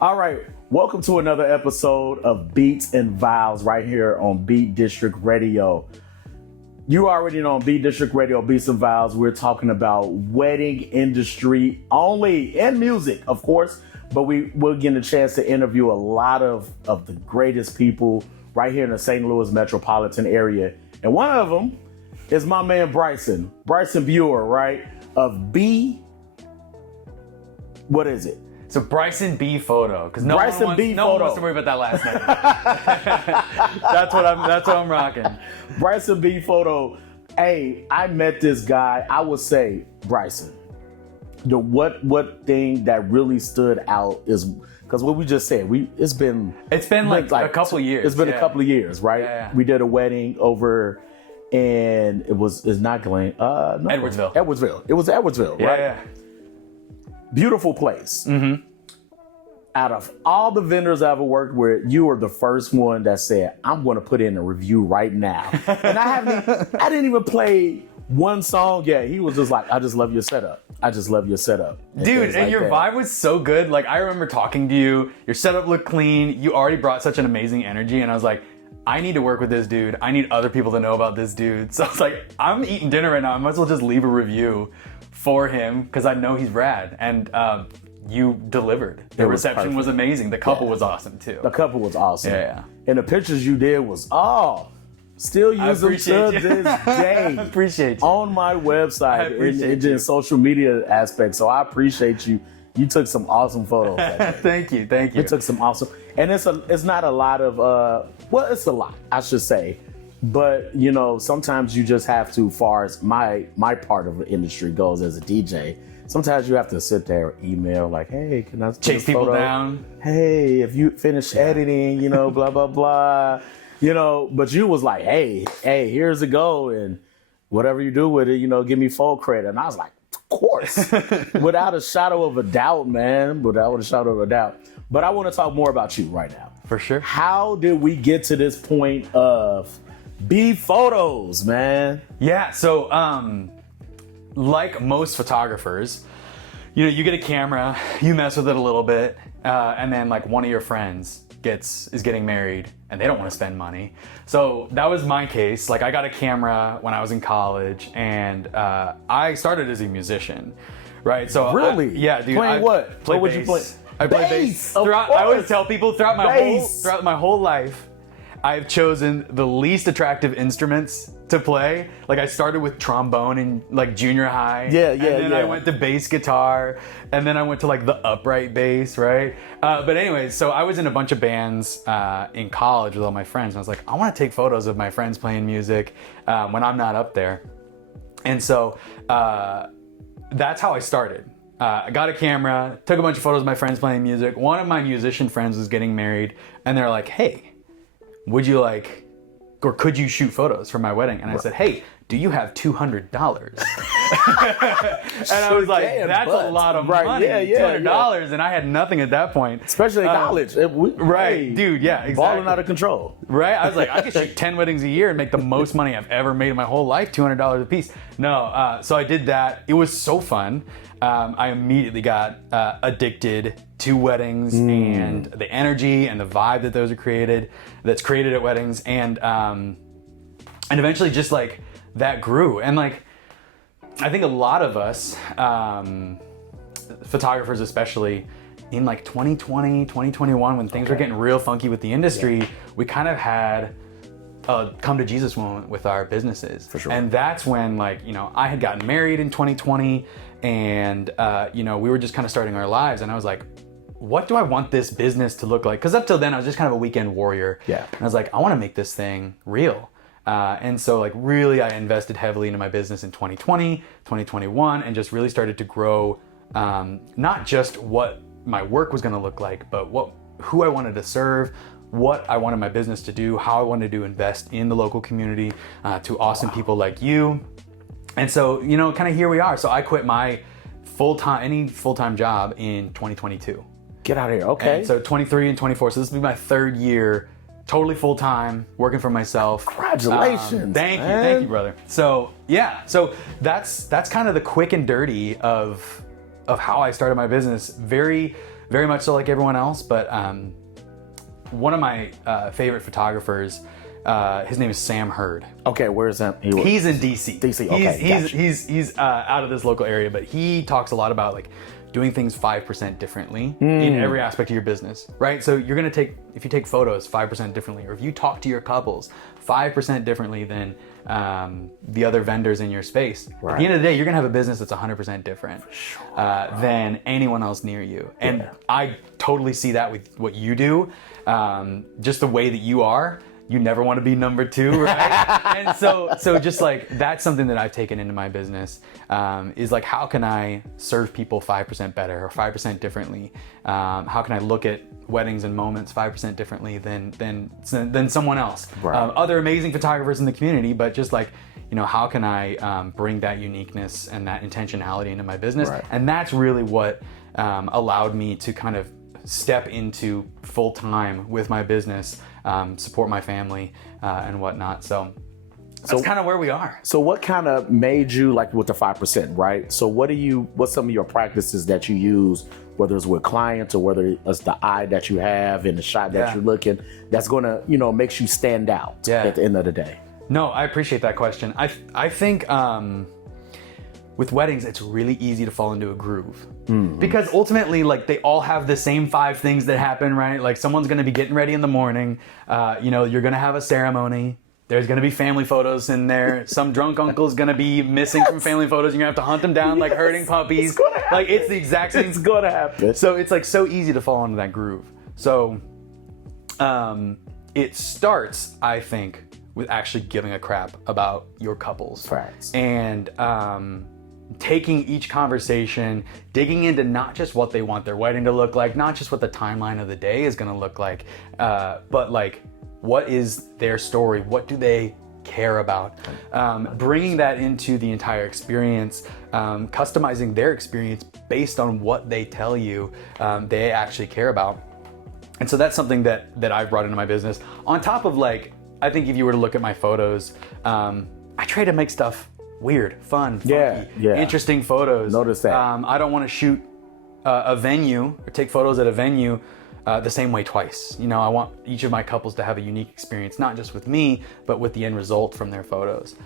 All right, welcome to another episode of Beats and Vows right here on Beat District Radio. You already know on Beat District Radio, Beats and Vows, we're talking about wedding industry only and music, of course, but we'll get a chance to interview a lot of the greatest people right here in the St. Louis metropolitan area. And one of them is my man Bryson Buehrer, right? Of what is it? So Brysonbphoto, because no one wants to worry about that last name. That's what I'm rocking. Brysonbphoto. Hey, I met this guy. I would say, Bryson, what thing that really stood out is because what we just said, it's been like a couple years. It's been a couple of years, right? Yeah. We did a wedding over, and it's not Glen. No, Edwardsville. It was Edwardsville, right? Yeah. Beautiful place. Mm-hmm. Out of all the vendors I ever worked with, you were the first one that said, I'm going to put in a review right now. And I didn't even play one song yet. He was just like, I just love your setup. I just love your setup. Dude, and your vibe was so good. Like, I remember talking to you. Your setup looked clean. You already brought such an amazing energy. And I was like, I need to work with this dude. I need other people to know about this dude. So I was like, I'm eating dinner right now. I might as well just leave a review for him because I know he's rad. And you delivered. The reception was amazing. The couple was awesome too. The couple was awesome. Yeah. And the pictures you did was, still use them to this day. I appreciate you. On my website in social media aspect. So I appreciate you. You took some awesome photos. Thank you. You took some awesome, and it's not a lot of, it's a lot, I should say. But, you know, sometimes you just have to, far as my part of the industry goes as a DJ, sometimes you have to sit there, email like, hey, can I chase people down? Hey, if you finish editing, you know, blah, blah, blah, you know, but you was like, hey, here's the go. And whatever you do with it, you know, give me full credit. And I was like, of course, without a shadow of a doubt, man, without a shadow of a doubt. But I want to talk more about you right now. For sure. How did we get to this point of photos, man? Yeah, so like most photographers, you know, you get a camera, you mess with it a little bit, and then like one of your friends is getting married and they don't want to spend money. So that was my case. Like, I got a camera when I was in college, and I started as a musician, right? So really, yeah, dude. Playing what? What would you play? I play bass. I always tell people throughout my whole life, I've chosen the least attractive instruments to play. Like, I started with trombone in like junior high. And then I went to bass guitar, and then I went to like the upright bass, right? But anyways, so I was in a bunch of bands in college with all my friends, and I was like, I want to take photos of my friends playing music when I'm not up there. And so that's how I started. I got a camera, took a bunch of photos of my friends playing music. One of my musician friends was getting married, and they're like, hey, would you like, or could you shoot photos for my wedding? And I said, hey, do you have $200? And I was like, that's a lot of money, $200, and I had nothing at that point. Especially in college. Right, dude, yeah, exactly. Balling out of control. Right, I was like, I could shoot 10 weddings a year and make the most money I've ever made in my whole life, $200 a piece. No, so I did that. It was so fun. I immediately got addicted to weddings and the energy and the vibe that's created at weddings, and eventually just like that grew. And like, I think a lot of us, photographers especially, in like 2020, 2021, when things were getting real funky with the industry, we kind of had a come to Jesus moment with our businesses. For sure. And that's when, like, you know, I had gotten married in 2020, and you know, we were just kind of starting our lives, and I was like, what do I want this business to look like? Because up till then, I was just kind of a weekend warrior. Yeah. And I was like, I want to make this thing real. And so like really I invested heavily into my business in 2020, 2021, and just really started to grow, not just what my work was going to look like, but who I wanted to serve, what I wanted my business to do, how I wanted to invest in the local community, to awesome people like you. And so, you know, kind of here we are. So I quit my full-time job in 2022. Get out of here. Okay. And so 23 and 24. So this will be my third year, totally full-time, working for myself. Congratulations. Thank you, brother. So yeah, so that's kind of the quick and dirty of how I started my business. Very very much so like everyone else, but one of my favorite photographers, his name is Sam Hurd. Okay, where is that? He's in DC. DC, okay, He's out of this local area, but he talks a lot about like doing things 5% differently in every aspect of your business, right? So you're gonna if you take photos 5% differently, or if you talk to your couples 5% differently than the other vendors in your space, at the end of the day, you're gonna have a business that's 100% different than anyone else near you. And I totally see that with what you do, just the way that you are. You never want to be number two, right? And so just like, that's something that I've taken into my business, is like, how can I serve people 5% better or 5% differently? How can I look at weddings and moments 5% differently than someone else? Other amazing photographers in the community, but just like, how can I bring that uniqueness and that intentionality into my business? And that's really what allowed me to kind of step into full time with my business, support my family and whatnot. So that's kind of where we are. So what kind of made you, like with the 5%, right? So what's some of your practices that you use, whether it's with clients or whether it's the eye that you have and the shot that you're looking, that's gonna, makes you stand out at the end of the day? No, I appreciate that question. I think with weddings, it's really easy to fall into a groove because ultimately, like, they all have the same 5 things that happen, right? Like, someone's going to be getting ready in the morning. You're going to have a ceremony. There's going to be family photos in there. Some drunk uncle's going to be missing from family photos. You're going to have to hunt them down like herding puppies. It's gonna happen. Like, it's the exact same. It's going to happen. So it's like so easy to fall into that groove. So it starts, I think, with actually giving a crap about your couples. Facts. And taking each conversation, digging into not just what they want their wedding to look like, not just what the timeline of the day is going to look like, but like, what is their story? What do they care about? Bringing that into the entire experience, customizing their experience based on what they tell you they actually care about. And so that's something that I've brought into my business. On top of, like, I think if you were to look at my photos, I try to make stuff weird, fun, funky, interesting photos. Notice that. I don't want to shoot a venue or take photos at a venue the same way twice. I want each of my couples to have a unique experience, not just with me, but with the end result from their photos.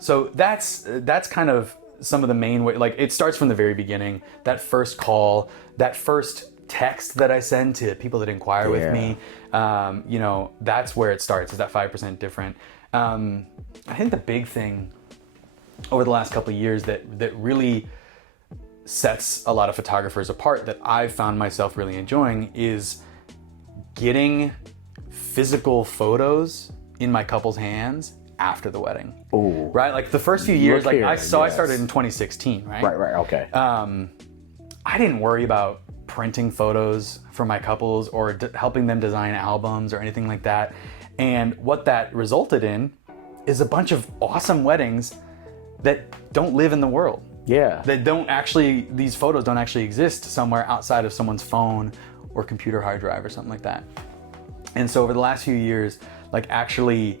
So that's kind of some of the main way. Like, it starts from the very beginning. That first call, that first text that I send to people that inquire with me, that's where it starts, is that 5% different. I think the big thing over the last couple of years that really sets a lot of photographers apart, that I've found myself really enjoying, is getting physical photos in my couple's hands after the wedding. Ooh. Right? Like, the first few years, I started in 2016, right? Right, okay. I didn't worry about printing photos for my couples or helping them design albums or anything like that. And what that resulted in is a bunch of awesome weddings that don't live in the world. Yeah. These photos don't actually exist somewhere outside of someone's phone or computer hard drive or something like that. And so over the last few years, like, actually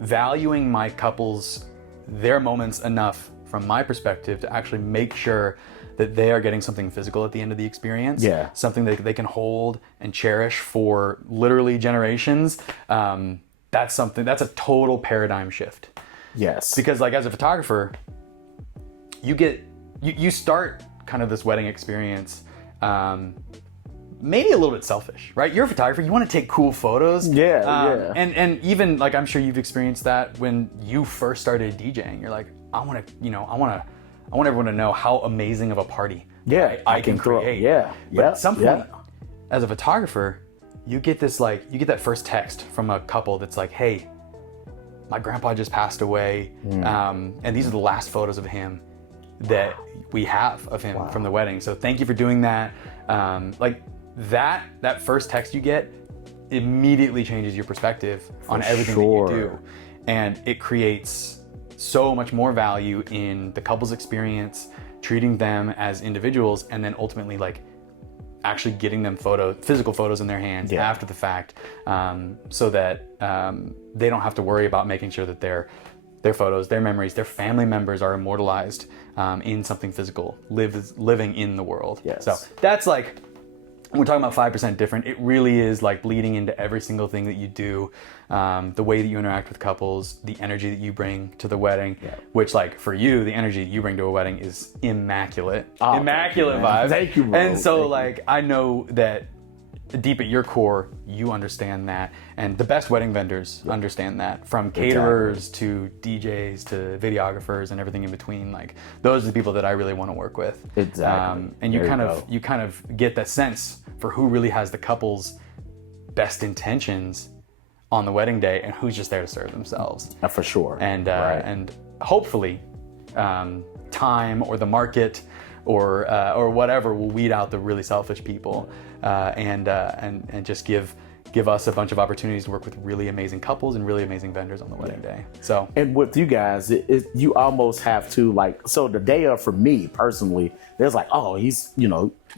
valuing my couples, their moments enough from my perspective to actually make sure that they are getting something physical at the end of the experience. Yeah. Something that they can hold and cherish for literally generations. That's a total paradigm shift. Yes. Because, like, as a photographer, you start kind of this wedding experience maybe a little bit selfish, right? You're a photographer, you want to take cool photos. And even, like, I'm sure you've experienced that when you first started DJing. You're like, I want everyone to know how amazing of a party I can create. But at some point, as a photographer, you get that first text from a couple that's like, hey, my grandpa just passed away, and these are the last photos of him that we have of him from the wedding. So thank you for doing that. Like, that first text you get immediately changes your perspective on everything that you do. And it creates so much more value in the couple's experience, treating them as individuals, and then ultimately, like, actually getting them physical photos in their hands after the fact, so that they don't have to worry about making sure that their photos, their memories, their family members are immortalized in something physical, living in the world. Yes. So that's, like, we're talking about 5% different. It really is like bleeding into every single thing that you do, the way that you interact with couples, the energy that you bring to the wedding, which like for you, the energy that you bring to a wedding is immaculate. Immaculate vibes. Thank you, bro. And so like, I know that deep at your core, you understand that. And the best wedding vendors understand that, from caterers to DJs to videographers and everything in between. Like, those are the people that I really want to work with. Exactly. And you kind of get that sense for who really has the couple's best intentions on the wedding day and who's just there to serve themselves. For sure. And hopefully time or the market or whatever will weed out the really selfish people, and just give us a bunch of opportunities to work with really amazing couples and really amazing vendors on the wedding day. So, and with you guys, you almost have to, like, so the day of, for me personally, there's like, oh, he's,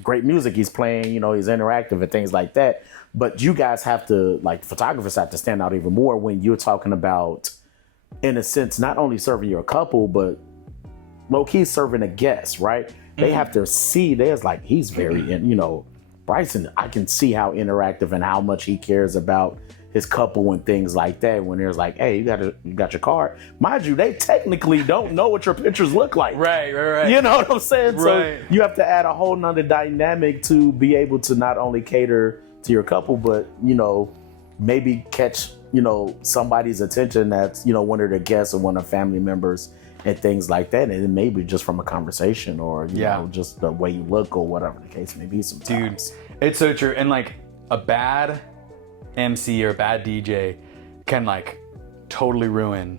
great music he's playing, he's interactive and things like that. But you guys have to, like, photographers have to stand out even more when you're talking about, in a sense, not only serving your couple, but low-key serving a guest, right? They have to see, there's like, he's very, Bryson, I can see how interactive and how much he cares about his couple and things like that. When there's like, hey, you got your card. Mind you, they technically don't know what your pictures look like. Right. You know what I'm saying? Right. So you have to add a whole nother dynamic to be able to not only cater to your couple, but, maybe catch, somebody's attention that's, one of their guests or one of family members and things like that. And maybe just from a conversation or, just the way you look or whatever the case may be sometimes. Dude, it's so true. And like, a bad MC or a bad DJ can like totally ruin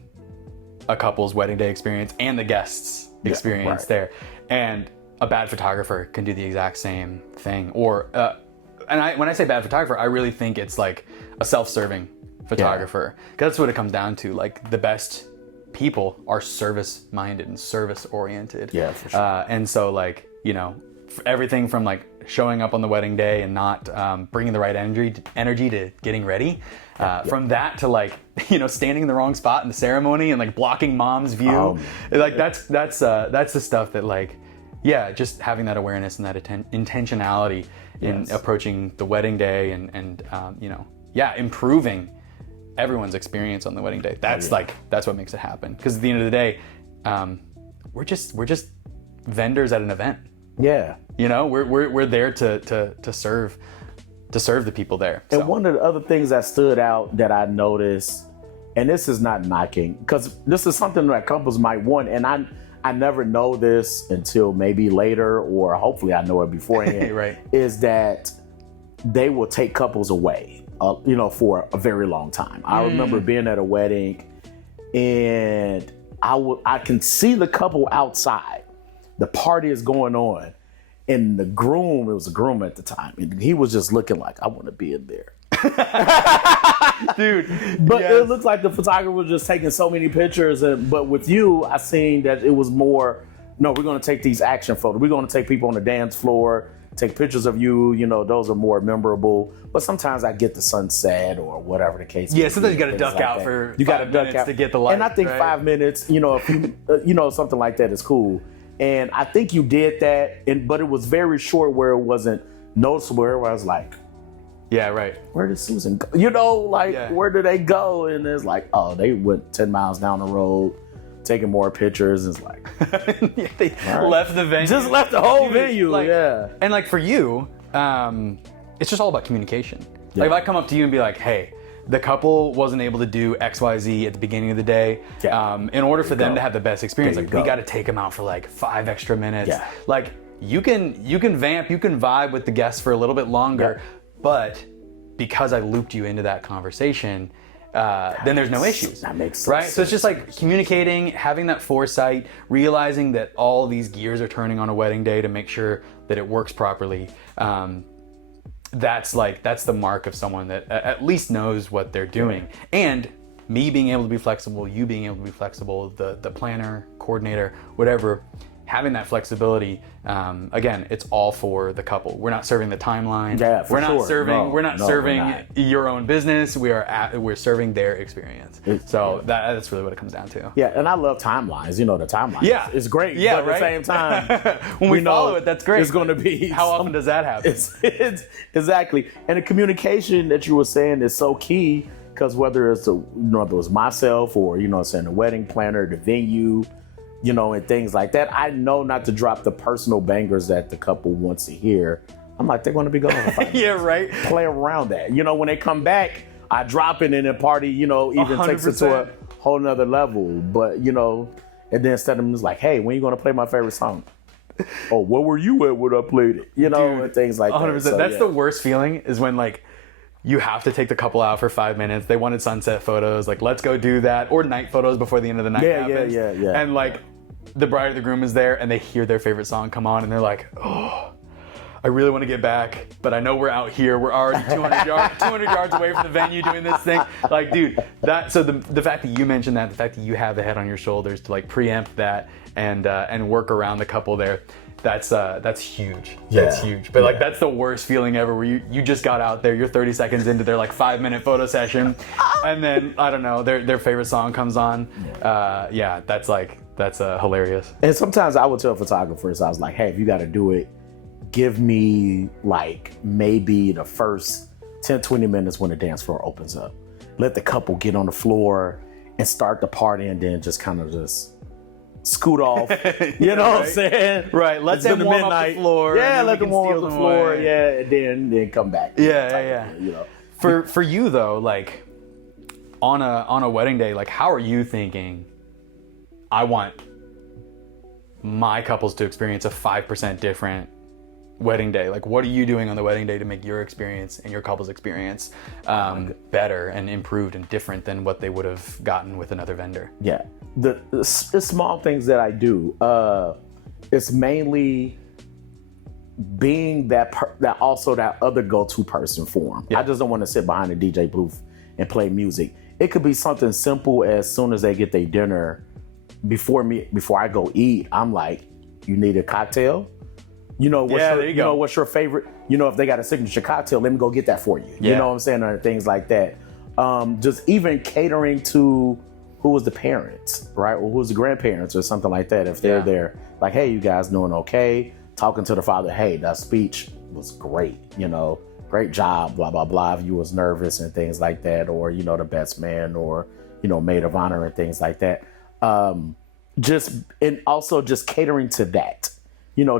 a couple's wedding day experience and the guests' experience there. And a bad photographer can do the exact same thing. Or, when I say bad photographer, I really think it's like a self-serving photographer. Because that's what it comes down to. Like, the best people are service-minded and service-oriented. Yeah, for sure. And so, like, everything from like showing up on the wedding day and not bringing the right energy to getting ready, from that to like, standing in the wrong spot in the ceremony and like blocking mom's view. Like, that's the stuff that, like, just having that awareness and that intentionality in approaching the wedding day and improving everyone's experience on the wedding day. That's that's what makes it happen. Because at the end of the day, we're just vendors at an event. Yeah. We're there to serve the people there. And one of the other things that stood out that I noticed, and this is not knocking, because this is something that couples might want, and I never know this until maybe later, or hopefully I know it beforehand. Right. Is that they will take couples away, for a very long time. I remember being at a wedding, and I can see the couple outside. The party is going on, and the groom, it was a groom at the time, and he was just looking like, I want to be in there. Dude. But it looks like the photographer was just taking so many pictures. But with you, I seen that it was more, no, we're going to take these action photos. We're going to take people on the dance floor, take pictures of you. Those are more memorable. But sometimes I get the sunset or whatever the case. Yeah, sometimes you got to duck out for 5 minutes to get the light. And I think 5 minutes, if you, something like that is cool. And I think you did that, but it was very short where it wasn't noticeable. Where I was like, yeah, right. Where did Susan go? Where did they go? And it's like, oh, they went 10 miles down the road, taking more pictures. It's like, they left the venue. Just left the whole venue. And like, for you, it's just all about communication. Like, if I come up to you and be like, hey, the couple wasn't able to do XYZ at the beginning of the day. In order for them to have the best experience, we got to take them out for like 5 extra minutes. Like, you can vamp, you can vibe with the guests for a little bit longer, but because I looped you into that conversation, then there's no issues. That makes sense. Right? So it's just like communicating, having that foresight, realizing that all these gears are turning on a wedding day to make sure that it works properly. That's the mark of someone that at least knows what they're doing. And me being able to be flexible, you being able to be flexible, the planner, coordinator, whatever, having that flexibility, again, it's all for the couple. We're not serving the timeline. Yeah, for we're not sure. serving. We're not serving we're not. your own business. We're serving their experience. That's really what it comes down to. Yeah, and I love timelines. You know, the timeline. Yeah, it's great. Yeah, but at the same time, when we follow it, that's great. It's going to be. How often does that happen? It's exactly, and the communication that you were saying is so key, because whether it's if it was myself or the wedding planner, the venue, and things like that, I know not to drop the personal bangers that the couple wants to hear. I'm like, they're going to be gone in 5 minutes. Yeah, right. Play around that. When they come back, I drop it, and the party, even 100%. takes it to a whole nother level. But and then instead of them just like, hey, when you going to play my favorite song? Oh, where were you at when I played it? Dude, and things like 100%. that. So, that's the worst feeling, is when like you have to take the couple out for 5 minutes. They wanted sunset photos, like let's go do that, or night photos before the end of the night happens. Yeah. And like the bride or the groom is there, and they hear their favorite song come on, and they're like, oh, I really want to get back, but I know we're out here. We're already 200 yards away from the venue doing this thing. Like, dude, so the fact that you mentioned that, the fact that you have the head on your shoulders to like preempt that and work around the couple there, that's huge. Yeah. That's huge. But like, that's the worst feeling ever, where you just got out there, you're 30 seconds into their like 5-minute photo session, and then I don't know, their favorite song comes on. That's hilarious. And sometimes I would tell photographers, I was like, hey, if you got to do it, give me like maybe the first 10-20 minutes when the dance floor opens up. Let the couple get on the floor and start the party, and then just kind of just scoot off. You know what I'm saying? Right. Let them warm up the floor. Yeah, let them warm up the floor. Yeah, and then come back. Yeah. For you though, like on a wedding day, like how are you thinking, I want my couples to experience a 5% different wedding day? Like, what are you doing on the wedding day to make your experience and your couple's experience better and improved and different than what they would have gotten with another vendor? Yeah, the small things that I do, it's mainly being that other go-to person for them. Yeah. I just don't want to sit behind a DJ booth and play music. It could be something simple as soon as they get their dinner, before I go eat, I'm like, you need a cocktail? What's your favorite? If they got a signature cocktail, let me go get that for you. Yeah. You know what I'm saying? Or things like that. Just even catering to who was the parents, right? Or who's the grandparents or something like that. If they're there, like, hey, you guys doing okay? Talking to the father, hey, that speech was great. Great job, blah, blah, blah. If you was nervous and things like that, or, the best man, or, maid of honor and things like that. And also just catering to that.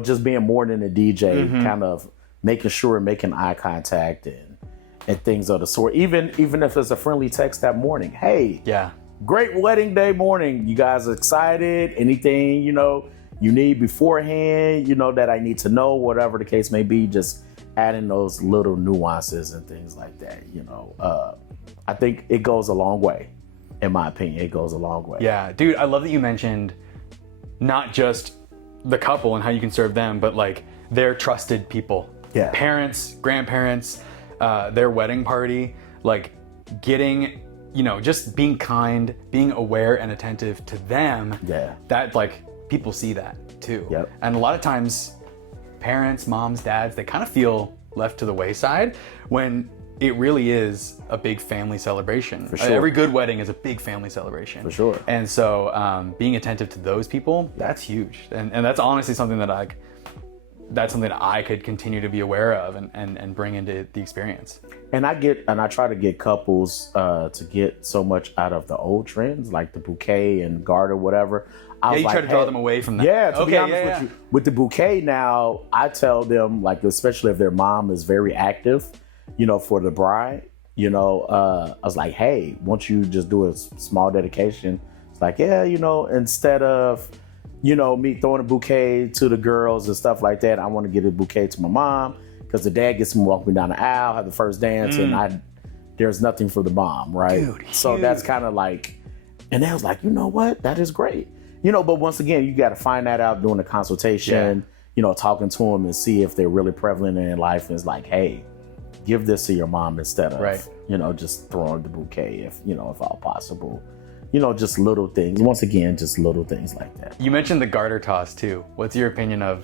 Just being more than a DJ, kind of making eye contact and things of the sort. Even if it's a friendly text that morning. Hey, great wedding day morning. You guys excited? Anything, you need beforehand, that I need to know, whatever the case may be, just adding those little nuances and things like that. I think it goes a long way. In my opinion, it goes a long way. Yeah, dude, I love that you mentioned not just the couple and how you can serve them, but like their trusted people, parents, grandparents, their wedding party, like getting, just being kind, being aware and attentive to them. Yeah, that like people see that too. Yep. And a lot of times parents, moms, dads, they kind of feel left to the wayside when it really is a big family celebration. For sure. Every good wedding is a big family celebration. For sure. And so being attentive to those people, that's huge. And that's honestly something that I could continue to be aware of and bring into the experience. And I try to get couples to get so much out of the old trends, like the bouquet and garter, whatever. You try to draw them away from that. Yeah, to be honest with you. With the bouquet now, I tell them, like, especially if their mom is very active, for the bride, I was like, hey, won't you just do a small dedication? It's like, instead of, me throwing a bouquet to the girls and stuff like that, I want to get a bouquet to my mom, because the dad gets to walk me down the aisle, have the first dance, and there's nothing for the mom, right? Dude, so that's kind of like, and they was like, you know what? That is great. But once again, you got to find that out doing a consultation, talking to them and see if they're really prevalent in life. And it's like, hey, give this to your mom instead of, just throwing the bouquet if all possible, just little things. Once again, just little things like that. You mentioned the garter toss too. What's your opinion on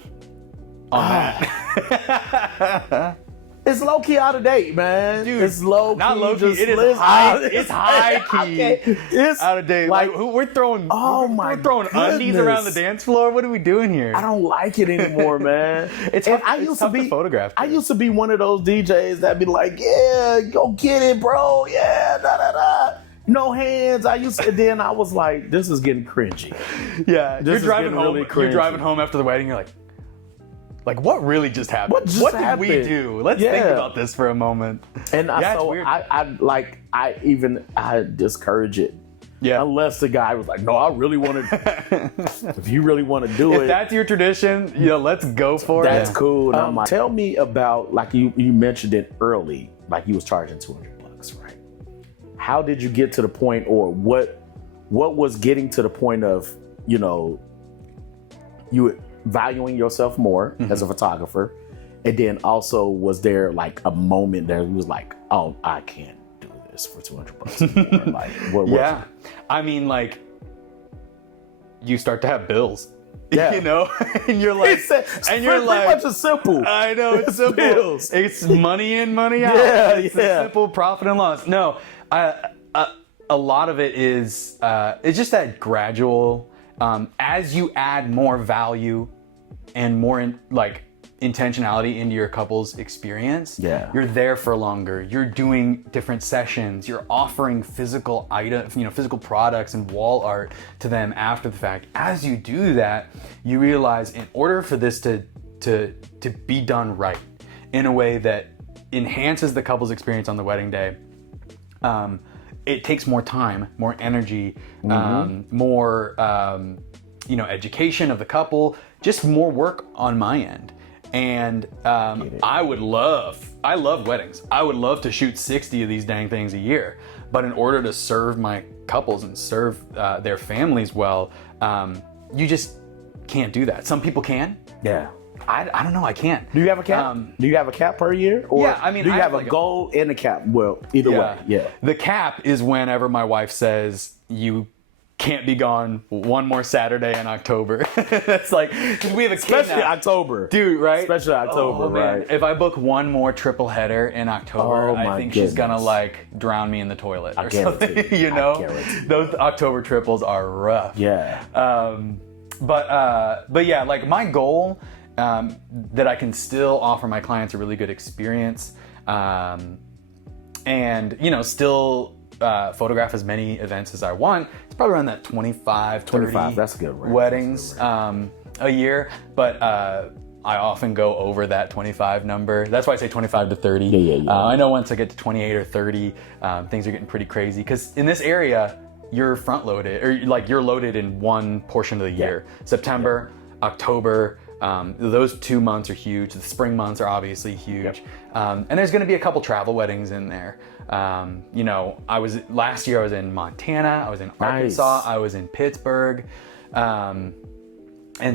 that? It's low key out of date, man. Dude, it's low key. Not low key. It is high. It's high key. It's out of date. Like we're throwing. We're throwing undies around the dance floor. What are we doing here? I don't like it anymore, man. It's tough to photograph. I used to be one of those DJs that be like, yeah, go get it, bro. Yeah, da da da. No hands. Then I was like, this is getting cringy. Yeah, you're driving home. Really you're driving home after the wedding. You're like, what really just happened? What did we do? Let's think about this for a moment. And I discourage it. Yeah. Unless the guy was like, no, I really want to. If you really want to do it. If that's your tradition, let's go for it. That's cool. And I'm like, tell me about, like you mentioned it early, like you was charging $200, right? How did you get to the point, or what was getting to the point of, you valuing yourself more as a photographer? And then also, was there like a moment that was like, oh, I can't do this for $200 more? Like, what was it? I mean, like, you start to have bills. Yeah. And you're like, pretty much as simple. I know, it's simple. Bills. It's money in, money out. It's a simple profit and loss. No, a lot of it is, it's just that gradual, as you add more value and more intentionality into your couple's experience, you're there for longer. You're doing different sessions. You're offering physical items, physical products and wall art to them after the fact. As you do that, you realize in order for this to be done right in a way that enhances the couple's experience on the wedding day, it takes more time, more energy, more education of the couple, just more work on my end. And I love weddings. I would love to shoot 60 of these dang things a year. But in order to serve my couples and serve their families well, you just can't do that. Some people can. Yeah. I don't know. I can't. Do you have a cap? Do you have a cap per year? Or yeah, I mean, do you have a goal and a cap? Well, either way. Yeah. The cap is whenever my wife says you can't be gone one more Saturday in October. That's like, we have a kid especially now. October, dude, right? Especially October, right? If I book one more triple header in October, I think she's gonna drown me in the toilet or something. Those October triples are rough. Yeah. But yeah, like my goal, that I can still offer my clients a really good experience, and still photograph as many events as I want. It's probably around that 25, 30 that's a good range. Weddings a year. But I often go over that 25 number. That's why I say 25 to 30. Yeah. I know once I get to 28 or 30, things are getting pretty crazy. Because in this area, you're front loaded, or you're loaded in one portion of the year. September, October, those 2 months are huge. The spring months are obviously huge. And there's going to be a couple travel weddings in there. Last year I was in Montana, I was in Arkansas, I was in Pittsburgh. And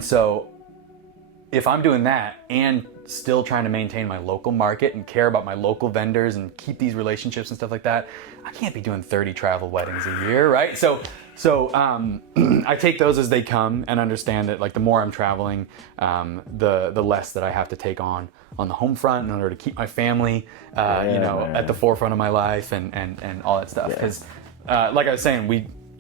so if I'm doing that and still trying to maintain my local market and care about my local vendors and keep these relationships and stuff like that, I can't be doing 30 travel weddings a year, right? So I take those as they come and understand that the more I'm traveling, the less that I have to take on the home front in order to keep my family, at the forefront of my life and all that stuff. Because like I was saying,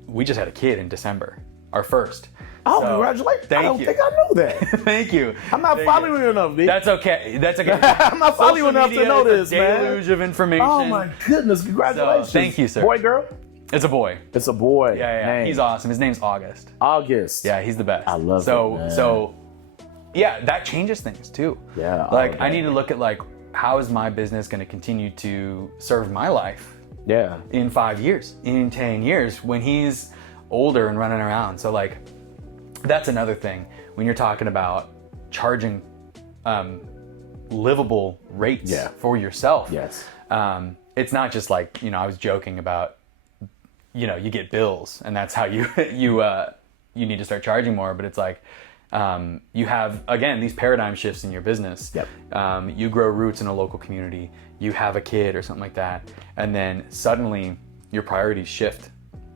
we just had a kid in December, our first. Oh, congratulations. I don't think I know that. Thank you. I'm not following you enough, B. That's okay. I'm not following you enough to know this, man. Deluge of information. Oh my goodness, congratulations. So, thank you, sir. Boy, girl? It's a boy. It's a boy. Yeah. Name. He's awesome. His name's August. August. Yeah, he's the best. I love it, man. So, yeah, that changes things too. Yeah. I need to look at how is my business going to continue to serve my life? Yeah. In 5 years, in 10 years, when he's older and running around. So that's another thing when you're talking about charging livable rates for yourself. Yes. It's not just I was joking about, you get bills and that's how you need to start charging more. But it's you have, again, these paradigm shifts in your business. Yep. You grow roots in a local community, you have a kid or something like that. And then suddenly your priorities shift.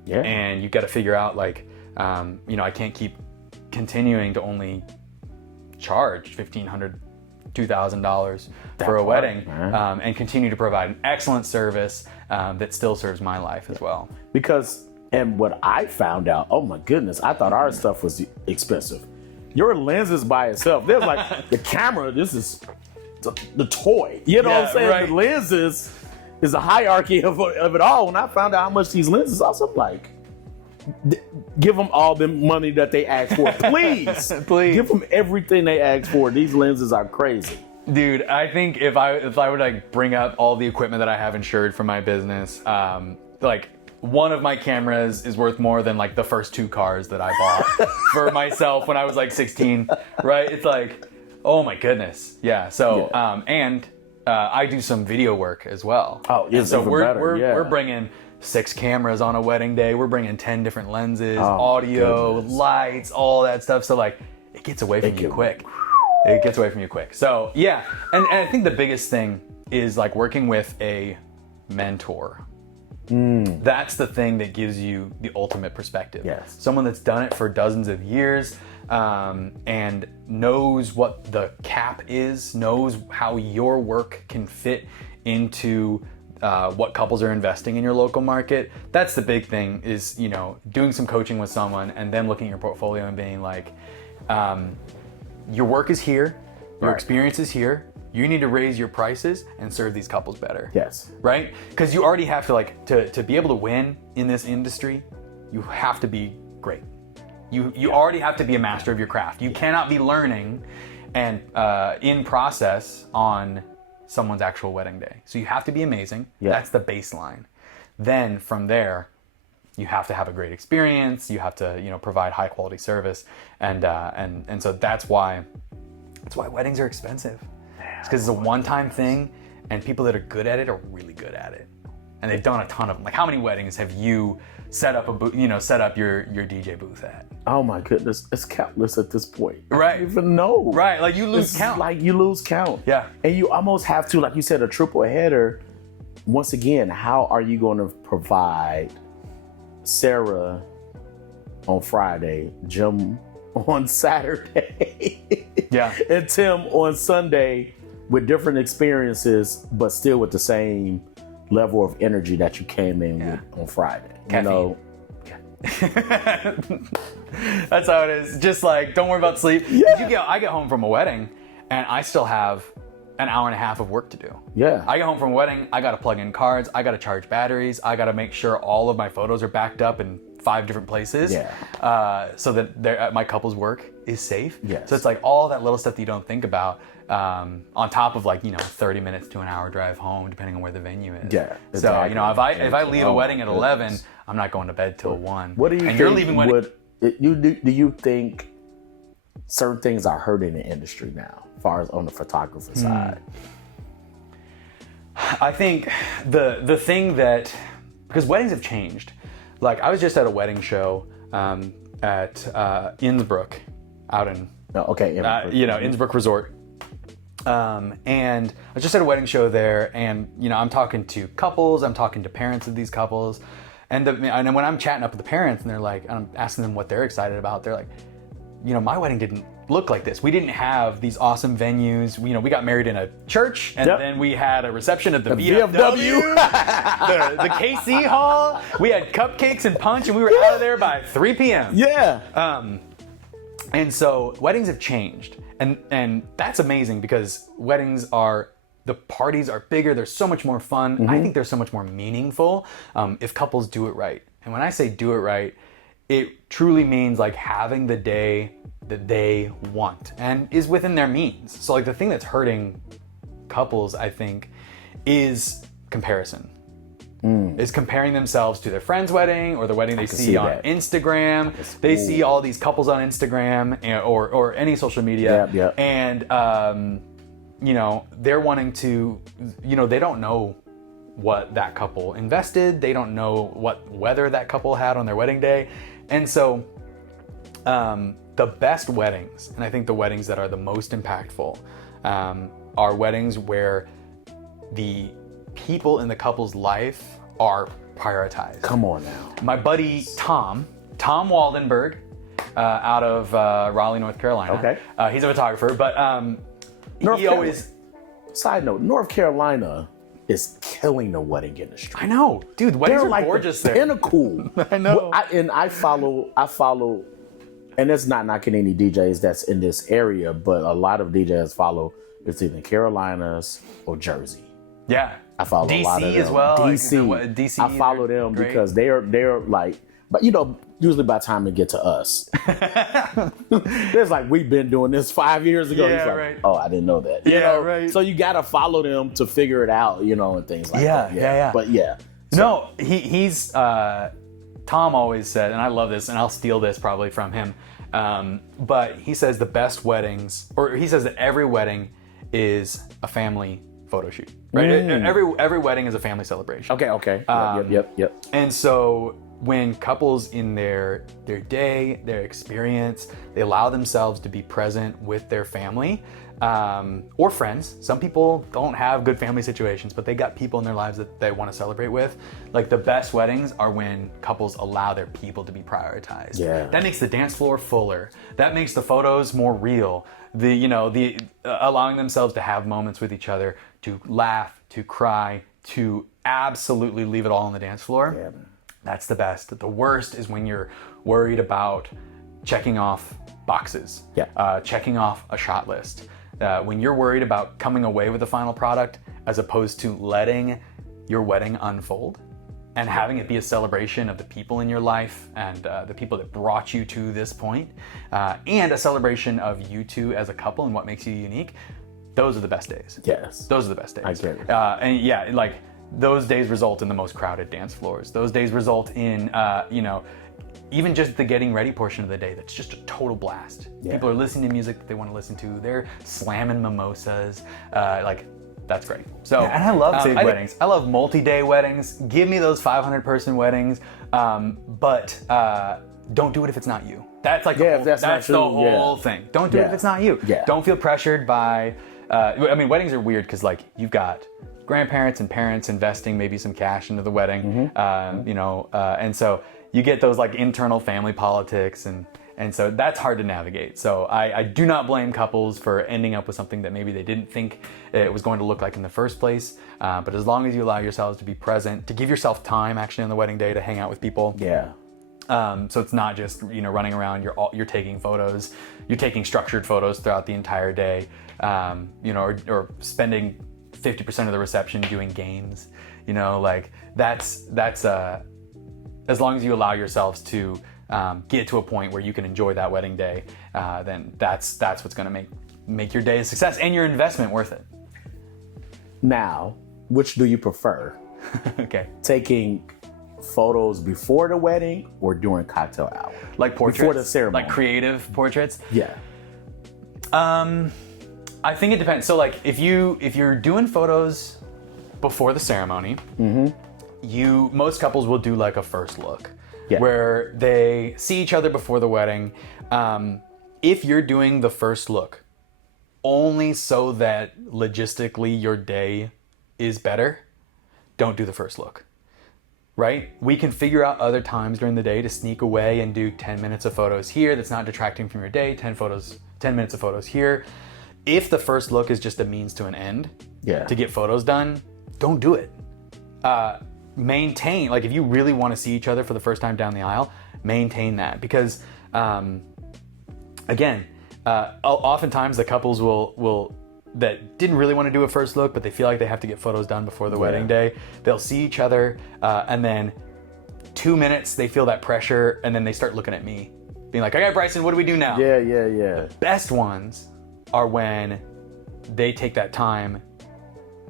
Yeah. And you got to figure out like, I can't keep continuing to only charge $1,500, $2,000 for a wedding, and continue to provide an excellent service that still serves my life as well. Because, and what I found out, oh my goodness, I thought our stuff was expensive. Your lenses by itself, there's like the camera, this is the toy. You know what I'm saying? Right. The lenses is a hierarchy of it all. When I found out how much these lenses are, I'm like, give them all the money that they asked for, please. Please. Give them everything they asked for. These lenses are crazy. Dude, I think if I would like bring up all the equipment that I have insured for my business, like one of my cameras is worth more than like the first 2 cars that I bought for myself when I was like 16, right? It's like, oh my goodness. Yeah. So, I do some video work as well. Oh, yeah. So we're bringing 6 cameras on a wedding day. We're bringing 10 different lenses, audio, lights, all that stuff. So like, it gets away from you quick. It gets away from you quick. So yeah, and I think the biggest thing is like working with a mentor. That's the thing that gives you the ultimate perspective. Yes. Someone that's done it for dozens of years, and knows what the cap is, knows how your work can fit into what couples are investing in your local market. That's the big thing, is, doing some coaching with someone and then looking at your portfolio and being like, your work is here, your experience is here. You need to raise your prices and serve these couples better. Yes. Right? Because you already have to to be able to win in this industry, you have to be great. You already have to be a master of your craft. You cannot be learning and in process on someone's actual wedding day. So you have to be amazing. Yeah. That's the baseline. Then from there, you have to have a great experience. You have to provide high quality service, and so that's why weddings are expensive. It's because it's a one-time thing, and people that are good at it are really good at it, and they've done a ton of them. Like, how many weddings have you set up set up your DJ booth at? Oh my goodness, it's countless at this point. Right. I don't even know. Right, like you lose count. Like you lose count. Yeah. And you almost have to, like you said, a triple header. Once again, how are you going to provide Sarah on Friday, Jim on Saturday, and Tim on Sunday, with different experiences, but still with the same level of energy that you came in with on Friday? Caffeine. That's how it is. Just like, don't worry about sleep. Yeah. I get home from a wedding and I still have an hour and a half of work to do. Yeah. I get home from a wedding, I gotta plug in cards, I gotta charge batteries, I gotta make sure all of my photos are backed up in 5 different places, so that my couple's work is safe. Yes. So it's like all that little stuff that you don't think about, on top of 30 minutes to an hour drive home, depending on where the venue is. Yeah. Exactly. So if I leave a wedding at 11, I'm not going to bed till 1. What do you think? You're leaving do you think certain things are hurting the industry now, as far as on the photographer side? I think the thing that, because weddings have changed. Like, I was just at a wedding show at Innsbruck, out in Innsbruck Resort, and I was just at a wedding show there, and I'm talking to couples, I'm talking to parents of these couples, and when I'm chatting up with the parents, and they're like, I'm asking them what they're excited about, they're like, my wedding didn't look like this. We didn't have these awesome venues. We got married in a church, and then we had a reception at the VFW, the KC Hall. We had cupcakes and punch, and we were out of there by 3 p.m. Yeah. And so weddings have changed, and that's amazing, because the parties are bigger. They're so much more fun. Mm-hmm. I think they're so much more meaningful if couples do it right. And when I say do it right, it truly means like having the day that they want and is within their means. So like the thing that's hurting couples, I think, is comparison. Is comparing themselves to their friend's wedding or the wedding they see on Instagram. They see all these couples on Instagram or any social media, and they're wanting to, they don't know what that couple invested. They don't know what weather that couple had on their wedding day. And so the best weddings, and I think the weddings that are the most impactful, are weddings where the people in the couple's life are prioritized. Come on now. My buddy Tom Waldenberg, out of Raleigh, North Carolina. Okay. He's a photographer, but Side note, North Carolina is killing the wedding industry. I know, dude. Weddings They're are like gorgeous the there. pinnacle. I know. I follow, and it's not knocking any DJs that's in this area, but a lot of DJs follow. It's either Carolinas or Jersey. Yeah. I follow DC a lot of them. as well. DC. Like, DC. I follow them great. because they're like, but usually by the time it get to us, there's like, we've been doing this 5 years ago. Yeah, It's like, right. oh, I didn't know that. Right. So you gotta follow them to figure it out, and things like that. Yeah. But yeah. No, he's Tom always said, and I love this, and I'll steal this probably from him. But he says the best weddings, or he says that every wedding is a family photo shoot, right? Every wedding is a family celebration. Okay. Yep. And so when couples in their day, their experience, they allow themselves to be present with their family or friends. Some people don't have good family situations, but they got people in their lives that they want to celebrate with. Like, the best weddings are when couples allow their people to be prioritized. Yeah. That makes the dance floor fuller. That makes the photos more real. The allowing themselves to have moments with each other, to laugh, to cry, to absolutely leave it all on the dance floor. Yeah, man. That's the best. The worst is when you're worried about checking off boxes, checking off a shot list. When you're worried about coming away with the final product as opposed to letting your wedding unfold and having it be a celebration of the people in your life and the people that brought you to this point, and a celebration of you two as a couple and what makes you unique. Those are the best days. Yes. Those are the best days. I get it. And yeah, like, those days result in the most crowded dance floors. Those days result in, even just the getting ready portion of the day, that's just a total blast. Yeah. People are listening to music that they want to listen to. They're slamming mimosas. That's great. So, and I love big weddings. I love multi-day weddings. Give me those 500-person weddings, but don't do it if it's not you. That's like that's the whole thing. Don't do it if it's not you. Yeah. Don't feel pressured by. Weddings are weird because, like, you've got grandparents and parents investing maybe some cash into the wedding, and so you get those like internal family politics, and so that's hard to navigate. So I do not blame couples for ending up with something that maybe they didn't think it was going to look like in the first place. But as long as you allow yourselves to be present, to give yourself time actually on the wedding day to hang out with people. Yeah. So it's not just running around. You're taking photos. You're taking structured photos throughout the entire day. Or spending 50% of the reception doing games. That's as long as you allow yourselves to get to a point where you can enjoy that wedding day, then that's what's going to make your day a success and your investment worth it. Now, which do you prefer? Okay. Taking photos before the wedding or during cocktail hour? Like portraits? Before the ceremony. Like creative portraits? Yeah. I think it depends. So, like, if you're doing photos before the ceremony, most couples will do like a first look, where they see each other before the wedding. If you're doing the first look only so that logistically your day is better, don't do the first look. Right? We can figure out other times during the day to sneak away and do 10 minutes of photos here. That's not detracting from your day. 10 minutes of photos here. If the first look is just a means to an end to get photos done, don't do it. Maintain, like, if you really want to see each other for the first time down the aisle, maintain that. Because, oftentimes the couples will that didn't really want to do a first look, but they feel like they have to get photos done before the wedding day. They'll see each other, and then 2 minutes, they feel that pressure, and then they start looking at me, being like, all right, Bryson, what do we do now? Yeah. The best ones are when they take that time,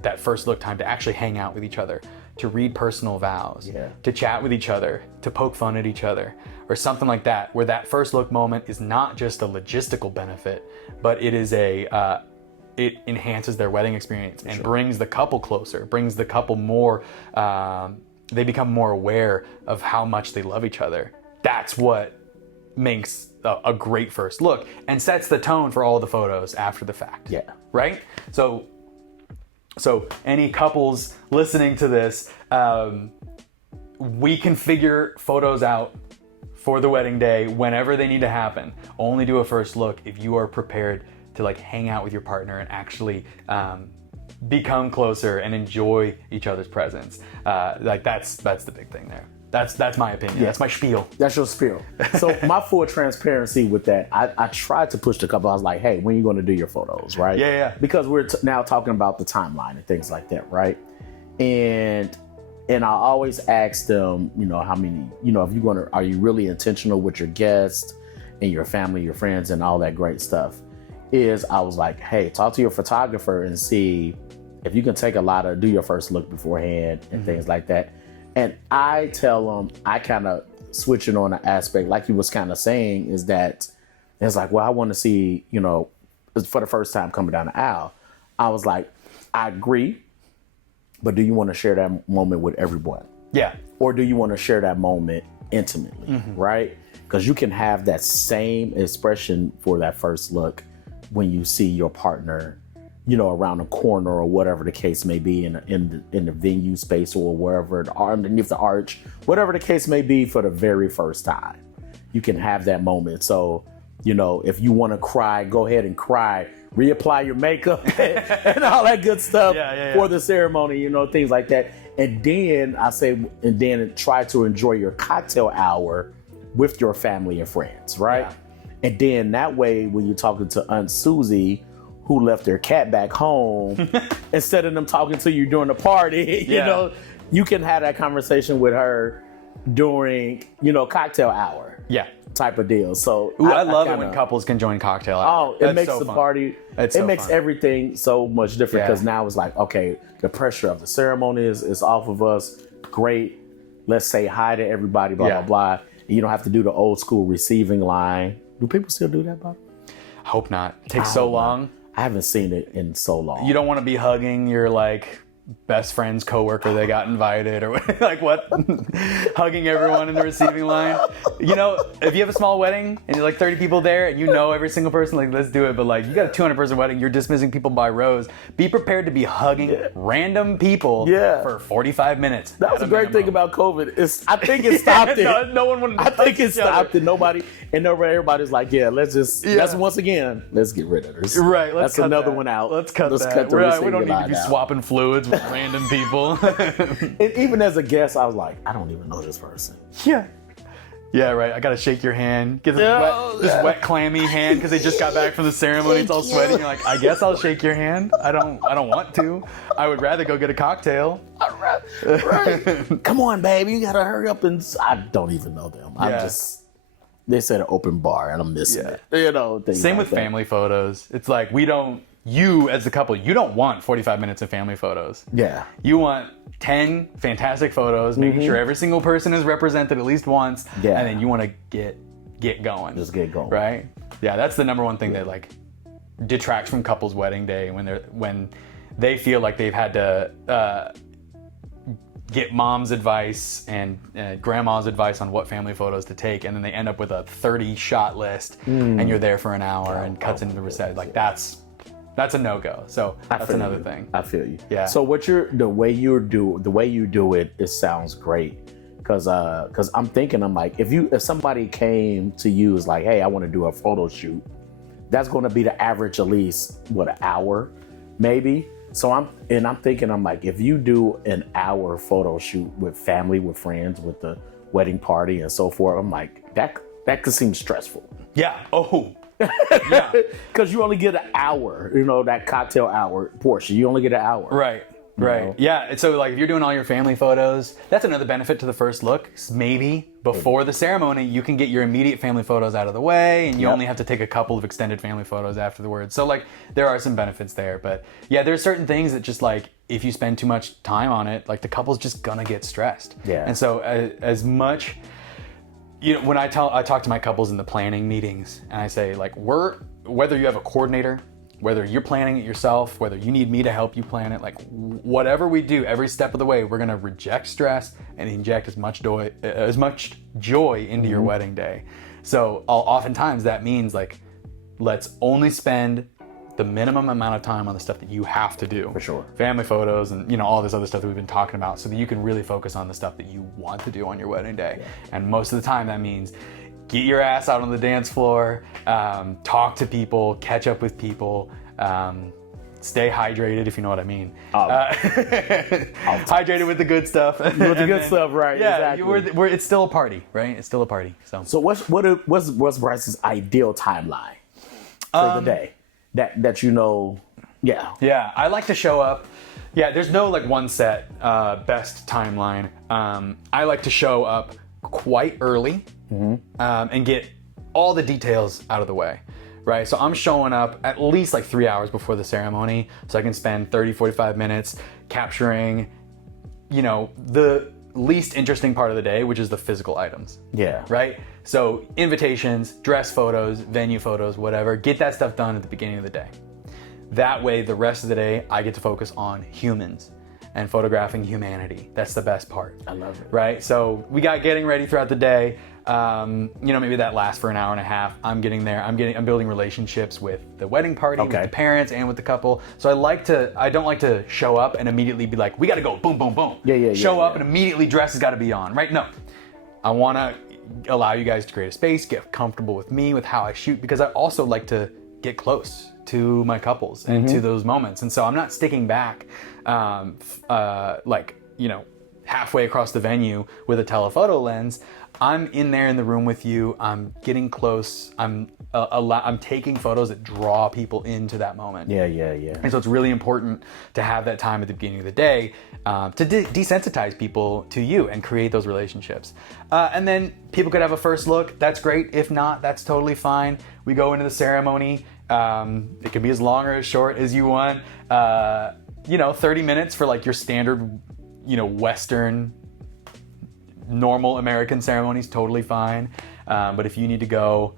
that first look time, to actually hang out with each other, to read personal vows, to chat with each other, to poke fun at each other, or something like that, where that first look moment is not just a logistical benefit, but it is it enhances their wedding experience and brings the couple closer, brings the couple more, they become more aware of how much they love each other. That's what makes a great first look and sets the tone for all the photos after the fact. Yeah. Right? So any couples listening to this, we can figure photos out for the wedding day whenever they need to happen. Only do a first look if you are prepared to like hang out with your partner and actually become closer and enjoy each other's presence. Like that's the big thing there. That's my opinion. That's my spiel. That's your spiel. So my full transparency with that, I tried to push the couple. I was like, hey, when are you going to do your photos, right? Yeah. Because we're now talking about the timeline and things like that, right? And I always ask them, how many, if are you really intentional with your guests and your family, your friends, and all that great stuff? I was like, hey, talk to your photographer and see if you can take do your first look beforehand and things like that. And I tell them, I kind of switch it on an aspect, like you was kind of saying, is that it's like, well, I want to see, for the first time coming down the aisle. I was like, I agree, but do you want to share that moment with everyone? Yeah. Or do you want to share that moment intimately, right? Because you can have that same expression for that first look when you see your partner, around the corner or whatever the case may be in the venue space or wherever, or underneath the arch, whatever the case may be for the very first time. You can have that moment. So, if you want to cry, go ahead and cry. Reapply your makeup and all that good stuff for the ceremony, things like that. And then try to enjoy your cocktail hour with your family and friends, right? Yeah. And then that way, when you're talking to Aunt Susie, who left their cat back home, instead of them talking to you during the party, you can have that conversation with her during, cocktail hour. Yeah. Type of deal. So I love it when couples can join cocktail hour. Oh, it makes the party, it makes everything so much different, because now it's like, okay, the pressure of the ceremony is off of us. Great. Let's say hi to everybody, blah, blah, blah. You don't have to do the old school receiving line. Do people still do that, Bob? I hope not. It takes so long. I haven't seen it in so long. You don't want to be hugging your best friend's coworker that got invited, or what? Hugging everyone in the receiving line. If you have a small wedding and you're 30 people there and every single person, let's do it. But you got a 200-person wedding, you're dismissing people by rows. Be prepared to be hugging random people for 45 minutes. That was a great thing about COVID. I think it stopped it. No one wanted to I think it stopped it. Everybody's like, let's once again, let's get rid of this. Right. That's another one out. Let's cut that. We don't need to be swapping fluids with random people. And even as a guest, I was like, I don't even know this person. Yeah, right. I gotta shake your hand. Get this wet, clammy hand because they just got back from the ceremony. It's all sweaty. You're like, I guess I'll shake your hand. I don't want to. I would rather go get a cocktail. Right. Come on, baby. You gotta hurry up I don't even know them. They said an open bar and I'm missing it. Same with family photos. It's like you as the couple, you don't want 45 minutes of family photos. Yeah. You want 10 fantastic photos, making sure every single person is represented at least once, and then you want to get going. Just get going. Right? Yeah, that's the number one thing that detracts from couples' wedding day, when they feel like they've had to get mom's advice and grandma's advice on what family photos to take, and then they end up with a 30-shot list, and you're there for an hour and cuts into the reception. That's a no-go. So that's another thing. I feel you. Yeah. So the way you do it sounds great. Cause I'm thinking, I'm like, if somebody came to you is like, hey, I want to do a photo shoot, that's going to be the average at least an hour, maybe. So I'm thinking, I'm like, if you do an hour photo shoot with family, with friends, with the wedding party and so forth, I'm like, that could seem stressful. Yeah. Oh. Yeah. Because you only get an hour, that cocktail hour portion. You only get an hour. Right. Right. Yeah. And so if you're doing all your family photos, that's another benefit to the first look. Maybe before the ceremony, you can get your immediate family photos out of the way, and you only have to take a couple of extended family photos afterwards. So there are some benefits there. But yeah, there's certain things that just if you spend too much time on it, the couple's just gonna get stressed. Yeah. And so as much, when I talk to my couples in the planning meetings, and I say whether you have a coordinator, whether you're planning it yourself, whether you need me to help you plan it, whatever we do, every step of the way, we're gonna reject stress and inject as much joy into your wedding day. So oftentimes that means let's only spend the minimum amount of time on the stuff that you have to do. For sure. Family photos and, you know, all this other stuff that we've been talking about, so that you can really focus on the stuff that you want to do on your wedding day. Yeah. And most of the time that means get your ass out on the dance floor, talk to people, catch up with people, stay hydrated, if you know what I mean. Hydrated with the good stuff. With the good stuff, right? Yeah, exactly. It's still a party, right? It's still a party. So what's Bryson's ideal timeline for the day? That you know, yeah. Yeah, I like to show up. Yeah, there's no like one set best timeline. I like to show up quite early and get all the details out of the way. Right, so I'm showing up at least like 3 hours before the ceremony, so I can spend 30, 45 minutes capturing, you know, the least interesting part of the day, which is the physical items. Yeah. Right? So invitations, dress photos, venue photos, whatever, get that stuff done at the beginning of the day. That way, the rest of the day, I get to focus on humans and photographing humanity. That's the best part. I love it. Right? So we got getting ready throughout the day. You know, maybe that lasts for an hour and a half. I'm getting there. I'm building relationships with the wedding party, with the parents, and with the couple. So I don't like to show up and immediately be like, we got to go, boom, boom, boom. Show up and immediately dress has got to be on, right? No, I want to allow you guys to create a space, get comfortable with me, with how I shoot, because I also like to get close to my couples and to those moments. And so I'm not sticking back, like, you know, halfway across the venue with a telephoto lens. I'm in there in the room with you. I'm getting close. I'm taking photos that draw people into that moment. Yeah. And so it's really important to have that time at the beginning of the day to desensitize people to you and create those relationships. And then people could have a first look. That's great. If not, that's totally fine. We go into the ceremony. It can be as long or as short as you want. 30 minutes for like your standard, Western, normal American ceremonies, totally fine. But if you need to go,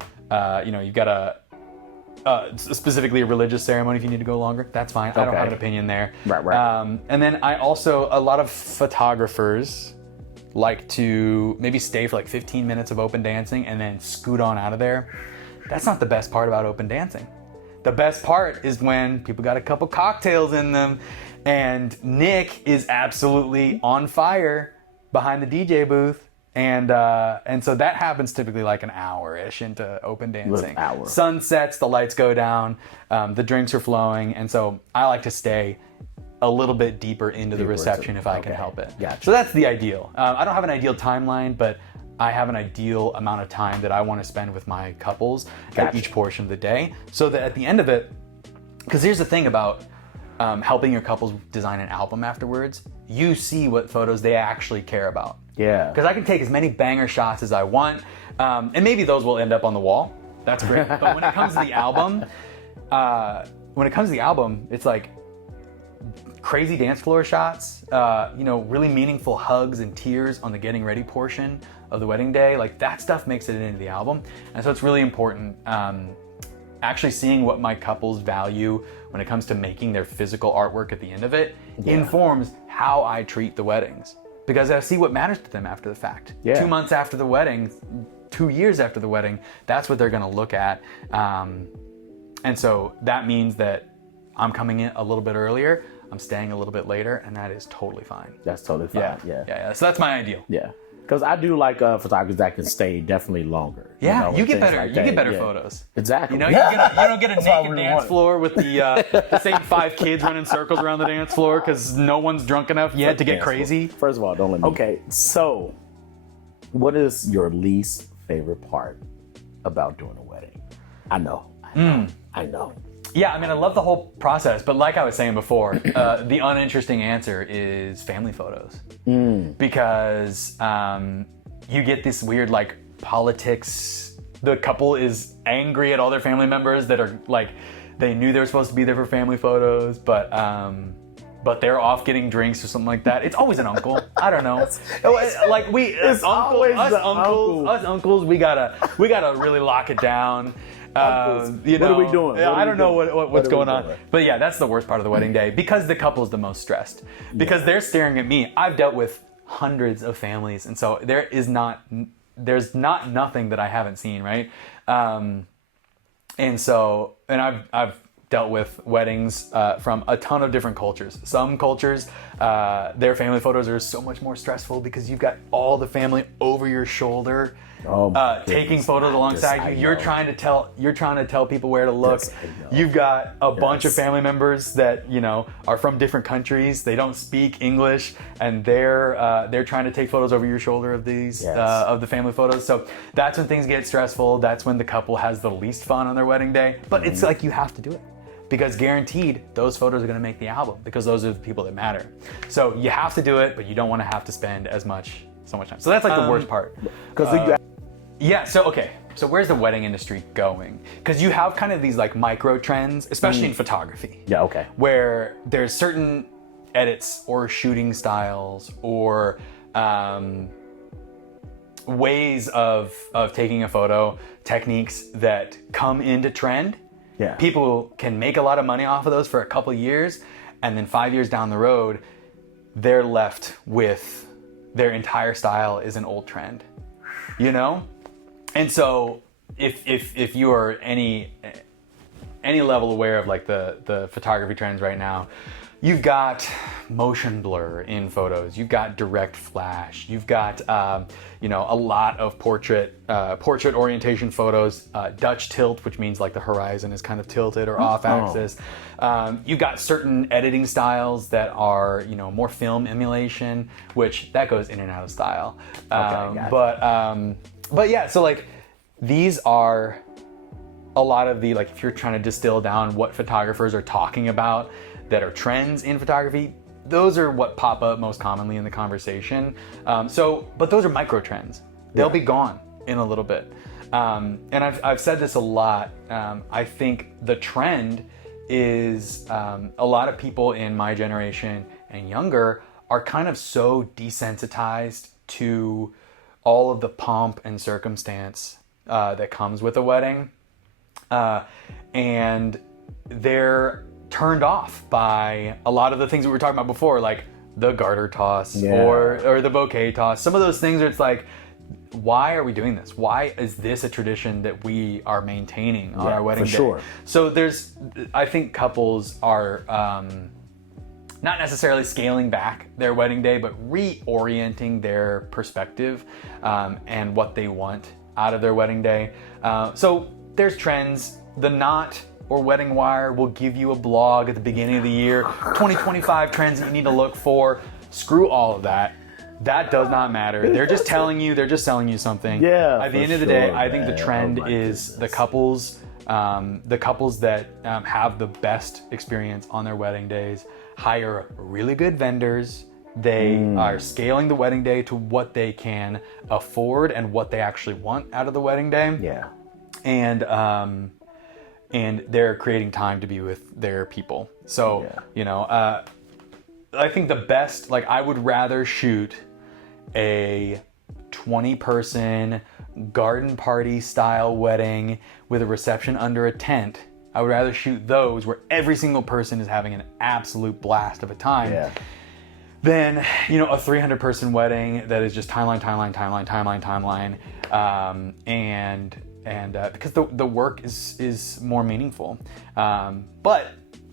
you've got specifically a religious ceremony, if you need to go longer, that's fine. I don't have an opinion there. Right. And then a lot of photographers like to maybe stay for like 15 minutes of open dancing and then scoot on out of there. That's not the best part about open dancing. The best part is when people got a couple cocktails in them and Nick is absolutely on fire behind the DJ booth, and so that happens typically like an hour-ish into open dancing. Sun sets, the lights go down, the drinks are flowing, and so I like to stay a little bit deeper into the reception if I can help it. Gotcha. So that's the ideal. I don't have an ideal timeline, but I have an ideal amount of time that I want to spend with my couples at each portion of the day, so that at the end of it, because here's the thing about helping your couples design an album afterwards, you see what photos they actually care about. Yeah. Because I can take as many banger shots as I want, and maybe those will end up on the wall. That's great. But when it comes to the album, it's like crazy dance floor shots, really meaningful hugs and tears on the getting ready portion of the wedding day. Like that stuff makes it into the album. And so it's really important actually seeing what my couples value when it comes to making their physical artwork at the end of it informs how I treat the weddings, because I see what matters to them after the fact. 2 months after the wedding, 2 years after the wedding, that's what they're going to look at. And so that means that I'm coming in a little bit earlier, I'm staying a little bit later, and that is totally fine. That's totally fine. Yeah. So that's my ideal. Yeah. Because I do like photographers that can stay definitely longer. Yeah, you get better. Like you get better photos. Exactly. You don't get a naked dance floor with the same 5 kids running circles around the dance floor because no one's drunk enough yet to get crazy. First of all, don't let me. Okay, so what is your least favorite part about doing a wedding? I know. Yeah, I mean, I love the whole process, but like I was saying before, the uninteresting answer is family photos. Because you get this weird, like, politics. The couple is angry at all their family members that are, like, they knew they were supposed to be there for family photos, but they're off getting drinks or something like that. It's always an uncle. I don't know. Us uncles, we gotta really lock it down. What are we doing? I don't know what's going on. But yeah, that's the worst part of the wedding day, because the couple's the most stressed. Because they're staring at me. I've dealt with hundreds of families, and so there's not nothing that I haven't seen, right? And I've dealt with weddings from a ton of different cultures. Some cultures, their family photos are so much more stressful because you've got all the family over your shoulder, taking photos alongside you. You're trying to tell people where to look. You've got a bunch of family members that, you know, are from different countries. They don't speak English, and they're trying to take photos over your shoulder of these of the family photos. So that's when things get stressful. That's when the couple has the least fun on their wedding day. But it's like you have to do it, because guaranteed those photos are going to make the album, because those are the people that matter. So you have to do it, but you don't want to have to spend so much time. So that's like the worst part. So where's the wedding industry going? Because you have kind of these like micro trends, especially in photography. Yeah, okay. Where there's certain edits or shooting styles or ways of taking a photo, techniques that come into trend. Yeah. People can make a lot of money off of those for a couple of years, and then 5 years down the road, they're left with their entire style is an old trend, you know? And so if you are any level aware of like the photography trends right now, you've got motion blur in photos, you've got direct flash, you've got a lot of portrait orientation photos, Dutch tilt, which means like the horizon is kind of tilted or off axis. You've got certain editing styles that are, you know, more film emulation, which that goes in and out of style. But yeah, so like these are a lot of the, like, if you're trying to distill down what photographers are talking about that are trends in photography, those are what pop up most commonly in the conversation. But those are micro trends. They'll be gone in a little bit. And I've said this a lot. I think the trend is a lot of people in my generation and younger are kind of so desensitized to all of the pomp and circumstance that comes with a wedding. And they're turned off by a lot of the things that we were talking about before, like the garter toss or the bouquet toss. Some of those things are, it's like, why are we doing this? Why is this a tradition that we are maintaining on our wedding day? Sure. So I think couples are not necessarily scaling back their wedding day, but reorienting their perspective and what they want out of their wedding day. So there's trends. The Knot or Wedding Wire will give you a blog at the beginning of the year, 2025 trends that you need to look for. Screw all of that. That does not matter. They're just telling you, they're just selling you something. Yeah. At the end of the day, I think the trend is the couples that have the best experience on their wedding days hire really good vendors. They are scaling the wedding day to what they can afford and what they actually want out of the wedding day. Yeah. And they're creating time to be with their people. So, I think the best, like, I would rather shoot a 20-person garden party style wedding with a reception under a tent. I would rather shoot those where every single person is having an absolute blast of a time than, you know, a 300-person wedding that is just timeline. Because the work is more meaningful. But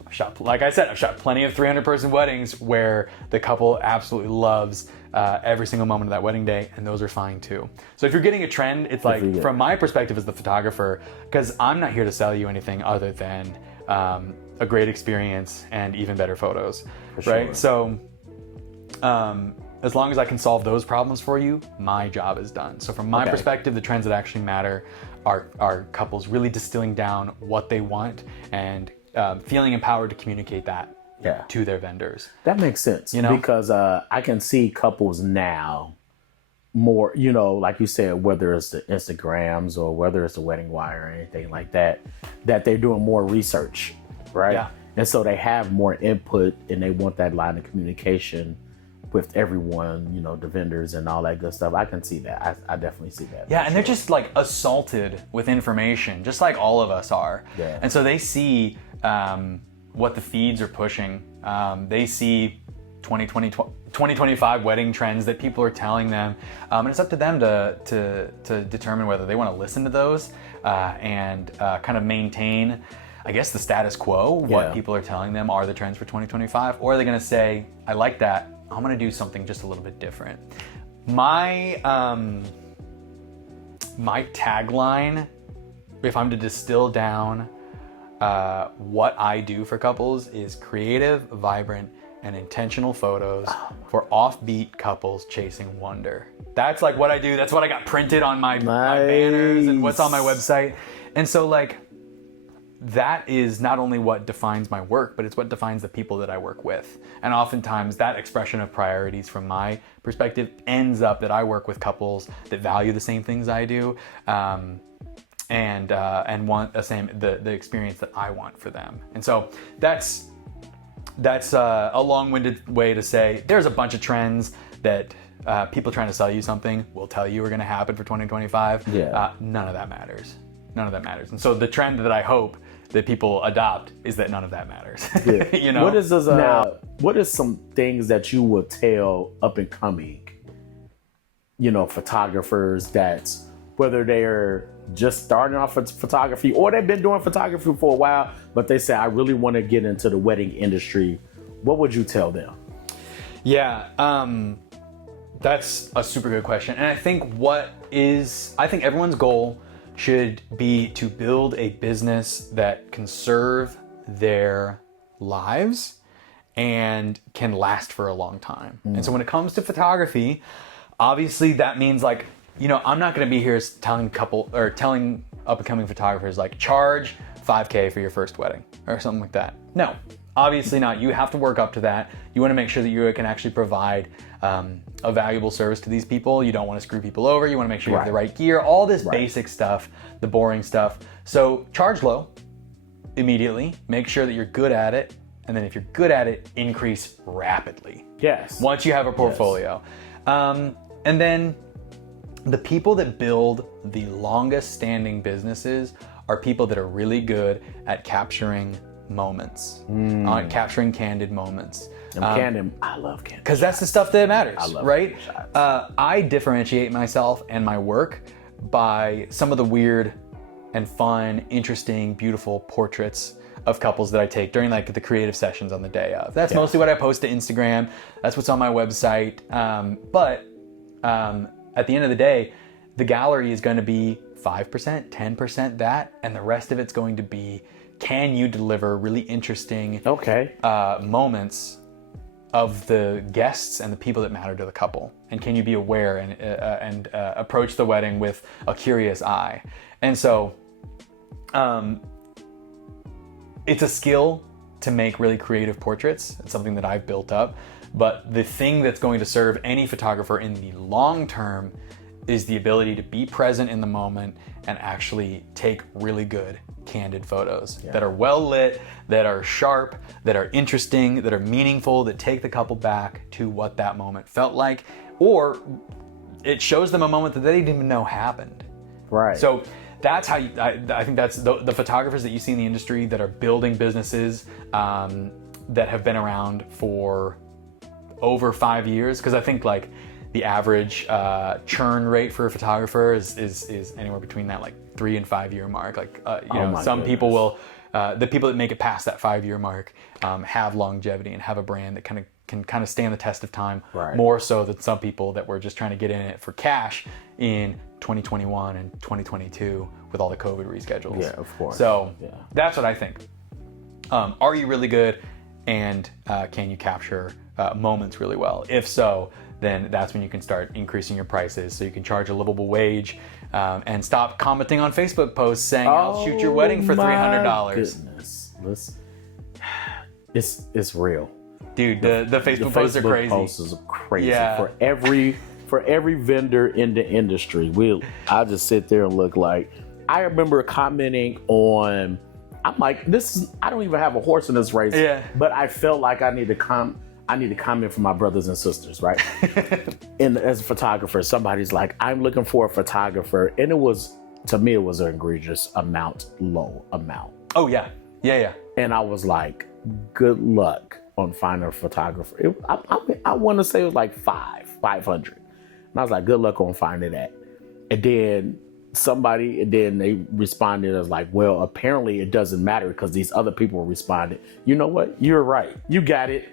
I've shot plenty of 300-person weddings where the couple absolutely loves every single moment of that wedding day, and those are fine too. So if you're getting a trend, it's like, from my perspective as the photographer, because I'm not here to sell you anything other than a great experience and even better photos, right? So as long as I can solve those problems for you, my job is done. So from my perspective, the trends that actually matter are couples really distilling down what they want and feeling empowered to communicate that to their vendors. That makes sense, you know, because I can see couples now more, you know, like you said, whether it's the Instagrams or whether it's the Wedding Wire or anything like that, that they're doing more research, right? Yeah. And so they have more input and they want that line of communication with everyone, you know, the vendors and all that good stuff. I can see that. I definitely see that. Yeah, and they're just like assaulted with information, just like all of us are. Yeah. And so they see what the feeds are pushing. They see 2025 wedding trends that people are telling them. And it's up to them to determine whether they want to listen to those and kind of maintain I guess, the status quo, what people are telling them are the trends for 2025, or are they going to say, I like that, I'm going to do something just a little bit different? My tagline, if I'm to distill down what I do for couples, is creative, vibrant, and intentional photos for offbeat couples chasing wonder. That's like what I do. That's what I got printed on my banners and what's on my website. And so like, that is not only what defines my work, but it's what defines the people that I work with. And oftentimes that expression of priorities from my perspective ends up that I work with couples that value the same things I do, and want the experience that I want for them. And so that's a long-winded way to say there's a bunch of trends that people trying to sell you something will tell you are going to happen for 2025. None of that matters. None of that matters. And so the trend that I hope that people adopt is that none of that matters. You know? What is some things that you would tell up and coming, photographers that, whether they're just starting off with photography or they've been doing photography for a while, but they say, I really want to get into the wedding industry, what would you tell them? Yeah, that's a super good question. And I think everyone's goal should be to build a business that can serve their lives and can last for a long time. And so when it comes to photography, obviously that means like, I'm not going to be here telling up and coming photographers like charge $5,000 for your first wedding or something like that. No, obviously not. You have to work up to that. You want to make sure that you can actually provide a valuable service to these people. You don't want to screw people over. You want to make sure you have the right gear, all this basic stuff, the boring stuff. So charge low immediately, make sure that you're good at it. And then if you're good at it, increase rapidly. Yes. Once you have a portfolio. Yes. And then the people that build the longest standing businesses are people that are really good at capturing moments, capturing candid moments. I love candid because that's the stuff that matters, right? Shots. I differentiate myself and my work by some of the weird and fun, interesting, beautiful portraits of couples that I take during like the creative sessions on the day of. That's mostly what I post to Instagram. That's what's on my website. But at the end of the day, the gallery is going to be 5%, 10% that, and the rest of it's going to be, can you deliver really interesting moments of the guests and the people that matter to the couple? And can you be aware and approach the wedding with a curious eye? And so it's a skill to make really creative portraits. It's something that I've built up. But the thing that's going to serve any photographer in the long term is the ability to be present in the moment and actually take really good, candid photos that are well lit, that are sharp, that are interesting, that are meaningful, that take the couple back to what that moment felt like, or it shows them a moment that they didn't even know happened. Right. So that's how I think that's the photographers that you see in the industry that are building businesses that have been around for over 5 years, because I think like the average churn rate for a photographer is anywhere between that like 3 and 5 year mark. Like some people will, the people that make it past that 5 year mark have longevity and have a brand that can stand the test of time, more so than some people that were just trying to get in it for cash in 2021 and 2022 with all the COVID reschedules. Yeah, of course. So that's what I think. Are you really good, and can you capture moments really well? If so, then that's when you can start increasing your prices, so you can charge a livable wage, and stop commenting on Facebook posts saying, I'll shoot your wedding for $300. Goodness. It's real. Dude, the Facebook posts are crazy. Posts is crazy. Yeah. For every vendor in the industry, I just sit there and look like, I remember commenting on, I'm like, I don't even have a horse in this race, but I felt like I need to comment for my brothers and sisters, right? And as a photographer, somebody's like, I'm looking for a photographer. And to me, it was an egregious low amount. Oh, yeah. Yeah. And I was like, good luck on finding a photographer. I want to say it was like 500. And I was like, good luck on finding that. And then somebody, and then they responded as like, well, apparently it doesn't matter because these other people responded. You know what? You're right. You got it.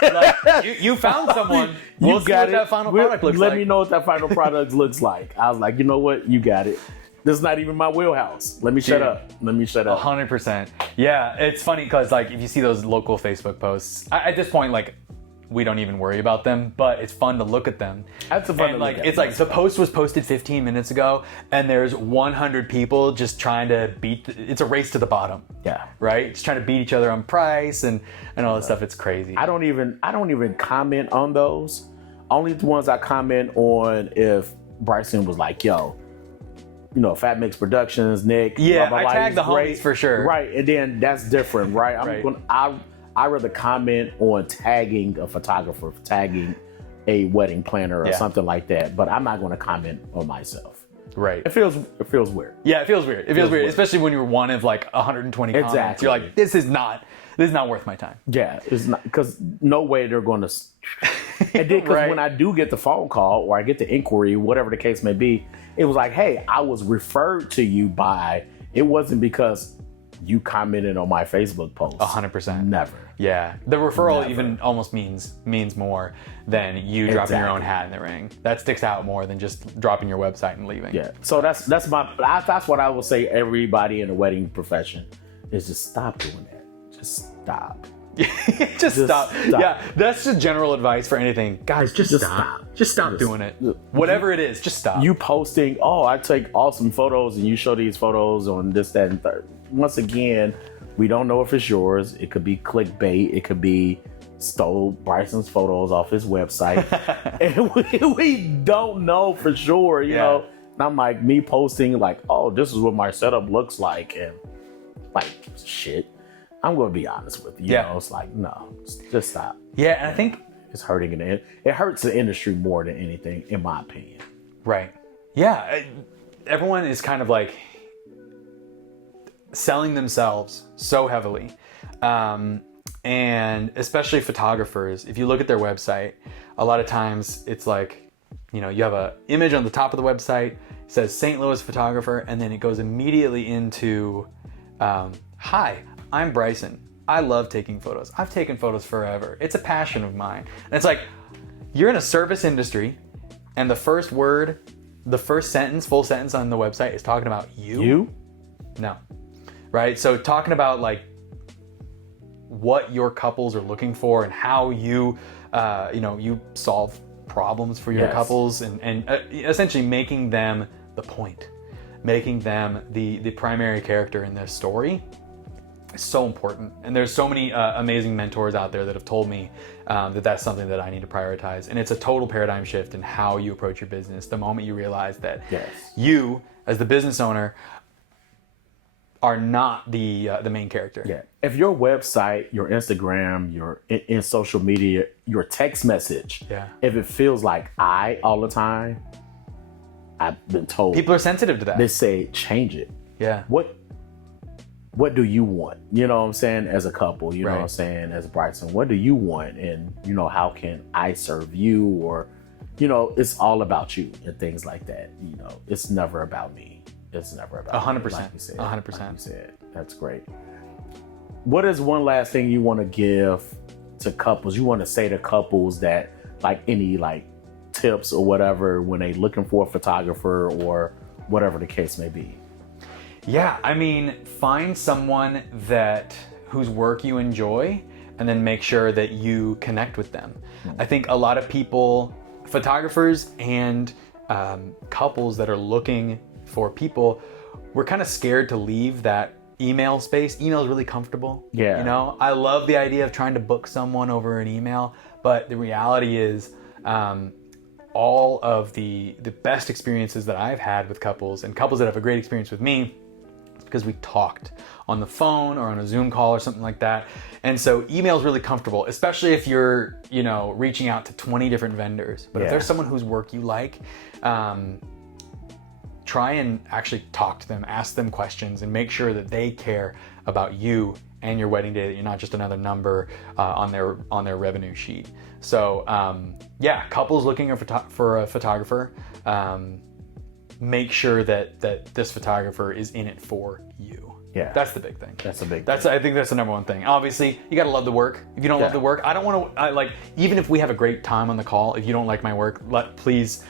Like, you found someone. We'll see what that final product looks like. Let me know what that final product looks like. I was like, you know what? You got it. This is not even my wheelhouse. Let me shut up. 100%. Yeah, it's funny because like if you see those local Facebook posts, at this point, like we don't even worry about them, but it's fun to look at them. That's fun to like look at. it's like the post was posted 15 minutes ago, and there's 100 people just trying to beat. It's a race to the bottom. Yeah. Right. Just trying to beat each other on price and all that stuff. It's crazy. I don't even comment on those. Only the ones I comment on if Bryson was like, yo, you know, Phat Mixx Productions, Nick. Yeah, blah, blah, I tag the great. homies for sure. Right, and then that's different, right? Right. I rather comment on tagging a photographer, tagging a wedding planner or something like that, but I'm not going to comment on myself. Right. It feels weird. Yeah, it feels weird. It feels weird, especially when you're one of like 120 comments. Exactly. You're like, this is not worth my time. Yeah, it's not, because no way they're going to. And then because when I do get the phone call or I get the inquiry, whatever the case may be, it was like, hey, I was referred to you by. It wasn't because you commented on my Facebook post. 100%. Never. Yeah, the referral even almost means more than you dropping your own hat in the ring. That sticks out more than just dropping your website and leaving. Yeah. So that's what I will say. Everybody in the wedding profession is just stop doing that. Just stop. just stop. Yeah, that's just general advice for anything. Guys, just stop. Just stop doing it. Whatever it is, just stop. You posting, oh, I take awesome photos and you show these photos on this, that, and third. Once again, we don't know if it's yours. It could be clickbait. It could be stole Bryson's photos off his website. And we don't know for sure, you know. And I'm like, me posting like, oh, this is what my setup looks like. And like, shit. I'm going to be honest with you. You know, it's like, no, just stop. Yeah, and I think it's hurting. It hurts the industry more than anything, in my opinion. Right. Yeah. Everyone is kind of like selling themselves so heavily. And especially photographers, if you look at their website, a lot of times it's like, you know, you have an image on the top of the website, it says St. Louis photographer, and then it goes immediately into, hi, I'm Bryson. I love taking photos. I've taken photos forever. It's a passion of mine. And it's like, you're in a service industry, and the first sentence, full sentence on the website is talking about you. You? No. Right? So talking about like what your couples are looking for and how you, you solve problems for your couples and essentially making them the point, making them the primary character in this story. It's so important. And there's so many amazing mentors out there that have told me that that's something that I need to prioritize. And it's a total paradigm shift in how you approach your business the moment you realize that you, as the business owner, are not the main character. Yeah. If your website, your Instagram, your in social media, your text message, if it feels like I all the time, I've been told. People are sensitive to that. They say, change it. Yeah. What do you want? You know what I'm saying? As a couple, you know what I'm saying? As Bryson, what do you want? And, you know, how can I serve you? Or, you know, it's all about you and things like that. You know, it's never about me. It's never about 100%. Like you said. 100%. Like you said. That's great. What is one last thing you want to give to couples? You want to say to couples that, like, any, like, tips or whatever when they looking for a photographer or whatever the case may be? Yeah, I mean, find someone whose work you enjoy and then make sure that you connect with them. I think a lot of people, photographers and couples that are looking for people, we're kind of scared to leave that email space. Email is really comfortable. Yeah. You know, I love the idea of trying to book someone over an email, but the reality is all of the best experiences that I've had with couples and couples that have a great experience with me, because we talked on the phone or on a Zoom call or something like that. And so email is really comfortable, especially if you're, you know, reaching out to 20 different vendors. But if there's someone whose work you like, try and actually talk to them, ask them questions, and make sure that they care about you and your wedding day, that you're not just another number on their revenue sheet. So couples looking for a photographer, make sure that this photographer is in it for you. Yeah. That's the big thing. That's a big thing. I think that's the number one thing. Obviously, you got to love the work. If you don't love the work, I don't want to, like, even if we have a great time on the call, if you don't like my work, please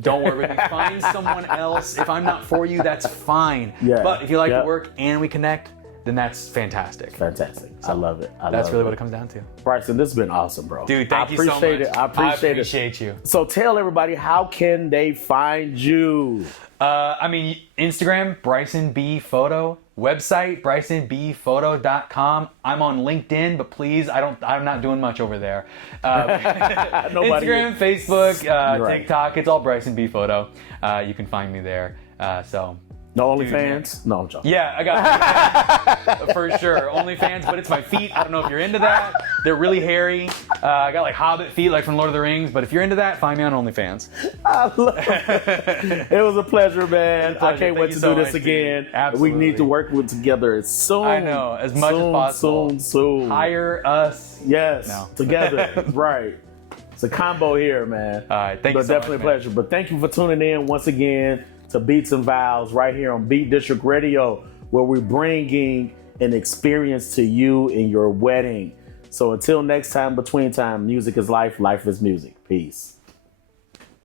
don't worry with me. Find someone else. If I'm not for you, that's fine. Yeah. But if you like the work and we connect, then that's fantastic. Fantastic. I love it. That's really what it comes down to. Bryson, this has been awesome, bro. Dude, thank you so much. I appreciate you. So tell everybody, how can they find you? I mean, Instagram, Bryson Buehrer, website, brysonbphoto.com. I'm on LinkedIn, but please, I'm not doing much over there. Instagram, Facebook, TikTok, it's all Bryson Buehrer. You can find me there. No OnlyFans? No, I'm joking. Yeah, I got for sure. OnlyFans, but it's my feet. I don't know if you're into that. They're really hairy. I got like Hobbit feet, like from Lord of the Rings. But if you're into that, find me on OnlyFans. I love it. It was a pleasure, man. I can't wait to do this again. Absolutely. We need to work together soon. I know, as much as possible. Soon. Hire us. Yes, together. Right. It's a combo here, man. All right, thank you so definitely much, a pleasure. But thank you for tuning in once again to Beats and Vows right here on Beat District Radio, where we're bringing an experience to you in your wedding. So until next time, between time, music is life, life is music. Peace.